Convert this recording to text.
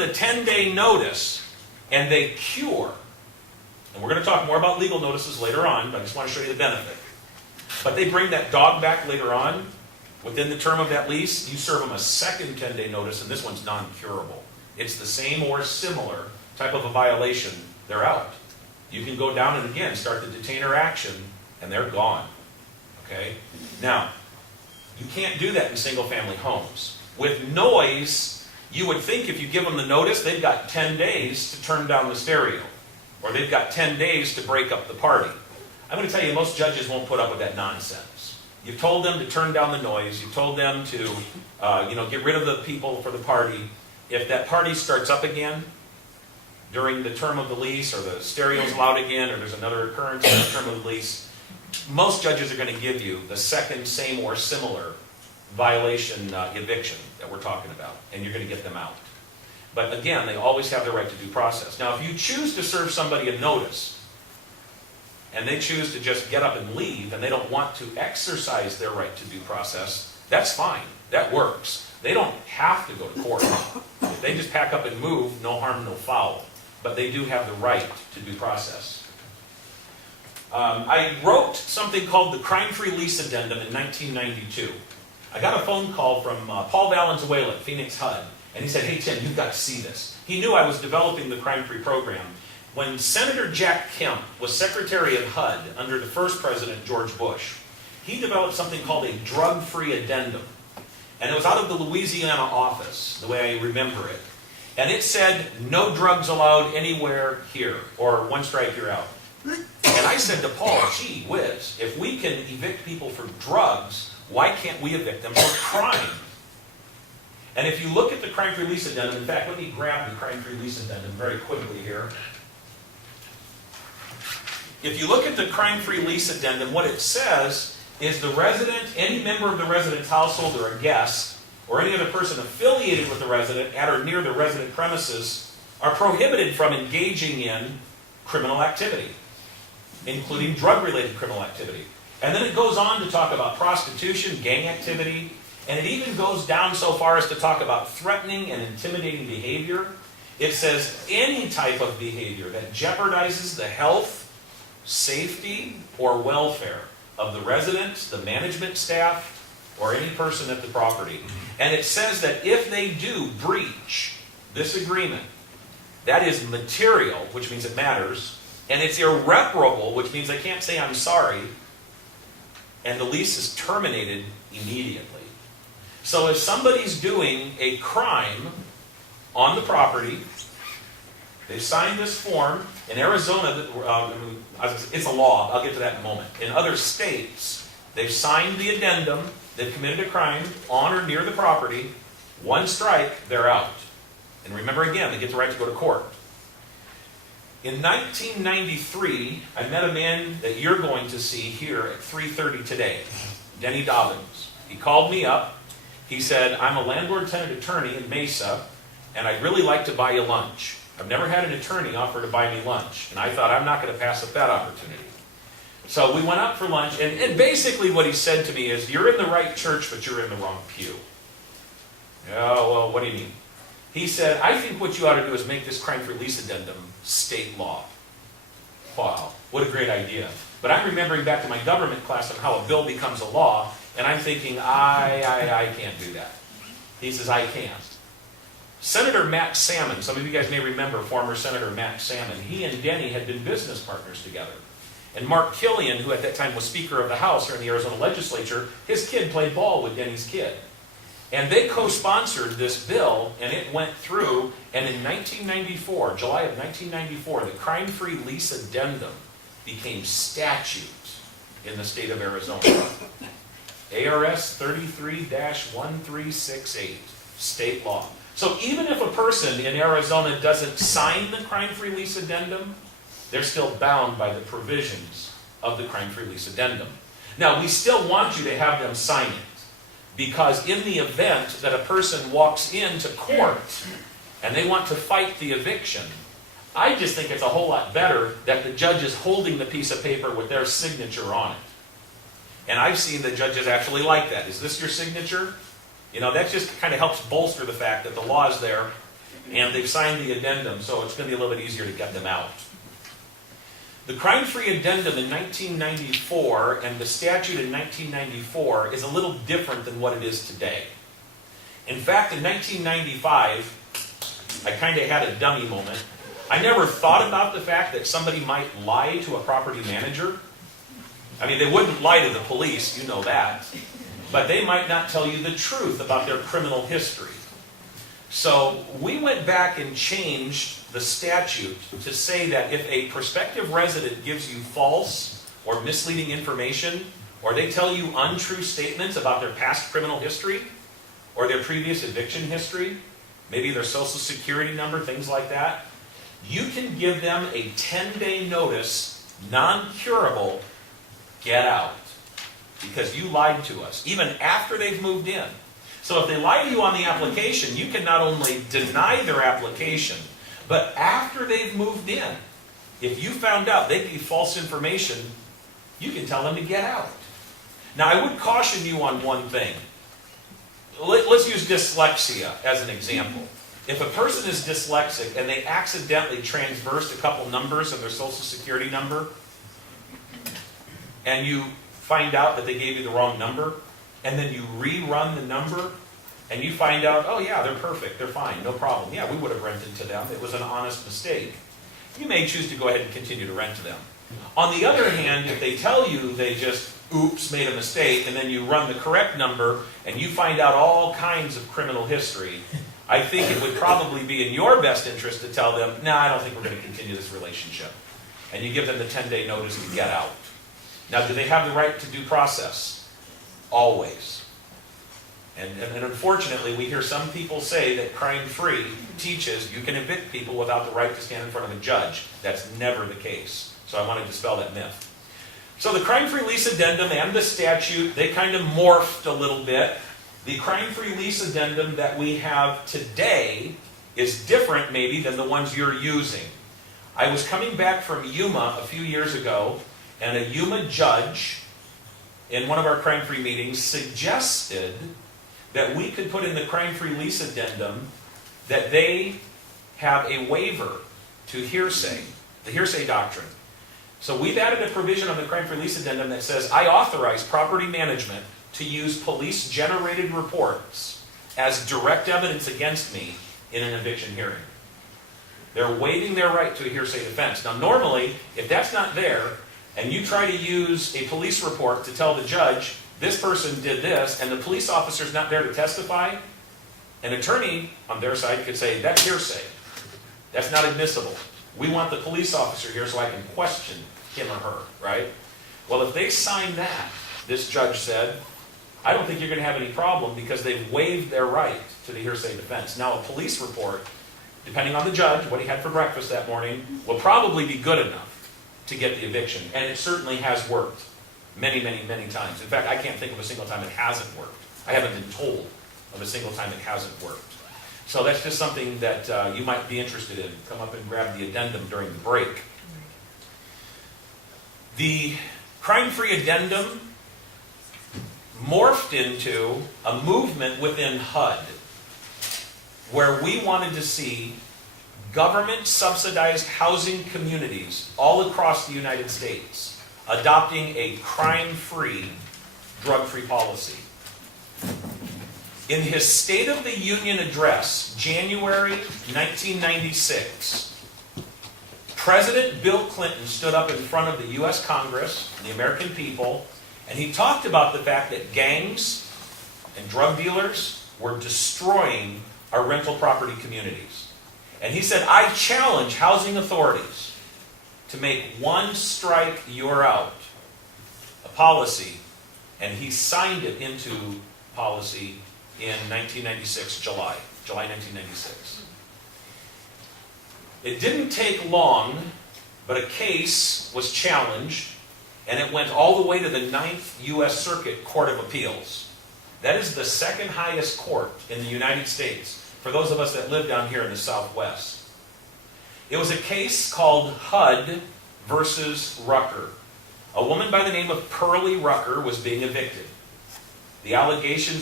the 10-day notice and they cure, and we're going to talk more about legal notices later on, but I just want to show you the benefit. But they bring that dog back later on, within the term of that lease, you serve them a second 10-day notice, and this one's non-curable. It's the same or similar type of a violation, they're out. You can go down and again start the detainer action, and they're gone. Okay? Now, you can't do that in single-family homes. With noise, you would think if you give them the notice, they've got 10 days to turn down the stereo, or they've got 10 days to break up the party. I'm going to tell you, most judges won't put up with that nonsense. You've told them to turn down the noise. You've told them to, get rid of the people for the party. If that party starts up again during the term of the lease, or the stereo's loud again, or there's another occurrence in the term of the lease, most judges are going to give you the second, same, or similar violation eviction that we're talking about, and you're going to get them out. But again, they always have the right to due process. Now, if you choose to serve somebody a notice, and they choose to just get up and leave, and they don't want to exercise their right to due process, that's fine. That works. They don't have to go to court. If they just pack up and move, no harm, no foul. But they do have the right to due process. I wrote something called the Crime-Free Lease Addendum in 1992. I got a phone call from Paul Valenzuela at Phoenix HUD, and he said, "Hey Tim, you've got to see this." He knew I was developing the crime-free program. When Senator Jack Kemp was Secretary of HUD under the first President, George Bush, he developed something called a drug-free addendum. And it was out of the Louisiana office, the way I remember it. And it said, no drugs allowed anywhere here, or one strike, you're out. And I said to Paul, gee whiz, if we can evict people for drugs, why can't we evict them for crime? And if you look at the crime-free lease addendum, in fact, let me grab the crime-free lease addendum very quickly here. If you look at the crime-free lease addendum, what it says is the resident, any member of the resident's household or a guest, or any other person affiliated with the resident at or near the resident premises are prohibited from engaging in criminal activity, including drug-related criminal activity. And then it goes on to talk about prostitution, gang activity, and it even goes down so far as to talk about threatening and intimidating behavior. It says any type of behavior that jeopardizes the health, safety, or welfare of the residents, the management staff, or any person at the property. And it says that if they do breach this agreement, that is material, which means it matters, and it's irreparable, which means they can't say I'm sorry, and the lease is terminated immediately. So if somebody's doing a crime on the property, they signed this form. In Arizona, it's a law. I'll get to that in a moment. In other states, they've signed the addendum. They've committed a crime on or near the property. One strike, they're out. And remember again, they get the right to go to court. In 1993, I met a man that you're going to see here at 3:30 today, Denny Dobbins. He called me up. He said, I'm a landlord-tenant attorney in Mesa, and I'd really like to buy you lunch. I've never had an attorney offer to buy me lunch, and I thought I'm not going to pass up that opportunity. So we went out for lunch, and basically what he said to me is, you're in the right church, but you're in the wrong pew. Oh, well, what do you mean? He said, I think what you ought to do is make this crime-free lease addendum state law. Wow, what a great idea. But I'm remembering back to my government class on how a bill becomes a law, and I'm thinking, I can't do that. He says, I can't. Senator Matt Salmon, some of you guys may remember former Senator Matt Salmon, he and Denny had been business partners together. And Mark Killian, who at that time was Speaker of the House here in the Arizona legislature, his kid played ball with Denny's kid. And they co-sponsored this bill, and it went through, and in 1994, July of 1994, the crime-free lease addendum became statute in the state of Arizona. ARS 33-1368, state law. So even if a person in Arizona doesn't sign the crime-free lease addendum, they're still bound by the provisions of the crime-free lease addendum. Now, we still want you to have them sign it, because in the event that a person walks into court and they want to fight the eviction, I just think it's a whole lot better that the judge is holding the piece of paper with their signature on it. And I've seen the judges actually like that. Is this your signature? You know, that just kind of helps bolster the fact that the law is there and they've signed the addendum, so it's going to be a little bit easier to get them out. The crime-free addendum in 1994 and the statute in 1994 is a little different than what it is today. In fact, in 1995, I kind of had a dummy moment. I never thought about the fact that somebody might lie to a property manager. I mean, they wouldn't lie to the police, you know that. But they might not tell you the truth about their criminal history. So we went back and changed the statute to say that if a prospective resident gives you false or misleading information, or they tell you untrue statements about their past criminal history, or their previous eviction history, maybe their social security number, things like that, you can give them a 10-day notice, non-curable, get out. Because you lied to us, even after they've moved in. So if they lie to you on the application, you can not only deny their application, but after they've moved in, if you found out they gave false information, you can tell them to get out. Now, I would caution you on one thing. Let's use dyslexia as an example. If a person is dyslexic and they accidentally transversed a couple numbers of their social security number, and you find out that they gave you the wrong number, and then you rerun the number, and you find out, oh yeah, they're perfect, they're fine, no problem. Yeah, we would have rented to them. It was an honest mistake. You may choose to go ahead and continue to rent to them. On the other hand, if they tell you they just, oops, made a mistake, and then you run the correct number, and you find out all kinds of criminal history, I think it would probably be in your best interest to tell them, no, I don't think we're going to continue this relationship. And you give them the 10-day notice to get out. Now, do they have the right to due process? Always. And unfortunately, we hear some people say that crime-free teaches you can evict people without the right to stand in front of a judge. That's never the case. So I want to dispel that myth. So the crime-free lease addendum and the statute, they kind of morphed a little bit. The crime-free lease addendum that we have today is different maybe than the ones you're using. I was coming back from Yuma a few years ago, and a Yuma judge in one of our crime-free meetings suggested that we could put in the crime-free lease addendum that they have a waiver to hearsay, the hearsay doctrine. So we've added a provision on the crime-free lease addendum that says, I authorize property management to use police-generated reports as direct evidence against me in an eviction hearing. They're waiving their right to a hearsay defense. Now normally, if that's not there, and you try to use a police report to tell the judge, this person did this, and the police officer's not there to testify, an attorney on their side could say, that's hearsay. That's not admissible. We want the police officer here so I can question him or her, right? Well, if they sign that, this judge said, I don't think you're going to have any problem because they've waived their right to the hearsay defense. Now, a police report, depending on the judge, what he had for breakfast that morning, will probably be good enough to get the eviction. And it certainly has worked many, many, many times. In fact, I can't think of a single time it hasn't worked. I haven't been told of a single time it hasn't worked. So that's just something that you might be interested in. Come up and grab the addendum during the break. The crime-free addendum morphed into a movement within HUD where we wanted to see government-subsidized housing communities all across the United States adopting a crime-free, drug-free policy. In his State of the Union address, January 1996, President Bill Clinton stood up in front of the U.S. Congress and the American people, and he talked about the fact that gangs and drug dealers were destroying our rental property communities. And he said, I challenge housing authorities to make one strike, you're out, a policy. And he signed it into policy in 1996, July 1996. It didn't take long, but a case was challenged, and it went all the way to the 9th U.S. Circuit Court of Appeals. That is the second highest court in the United States, for those of us that live down here in the Southwest. It was a case called HUD versus Rucker. A woman by the name of Pearlie Rucker was being evicted. The allegations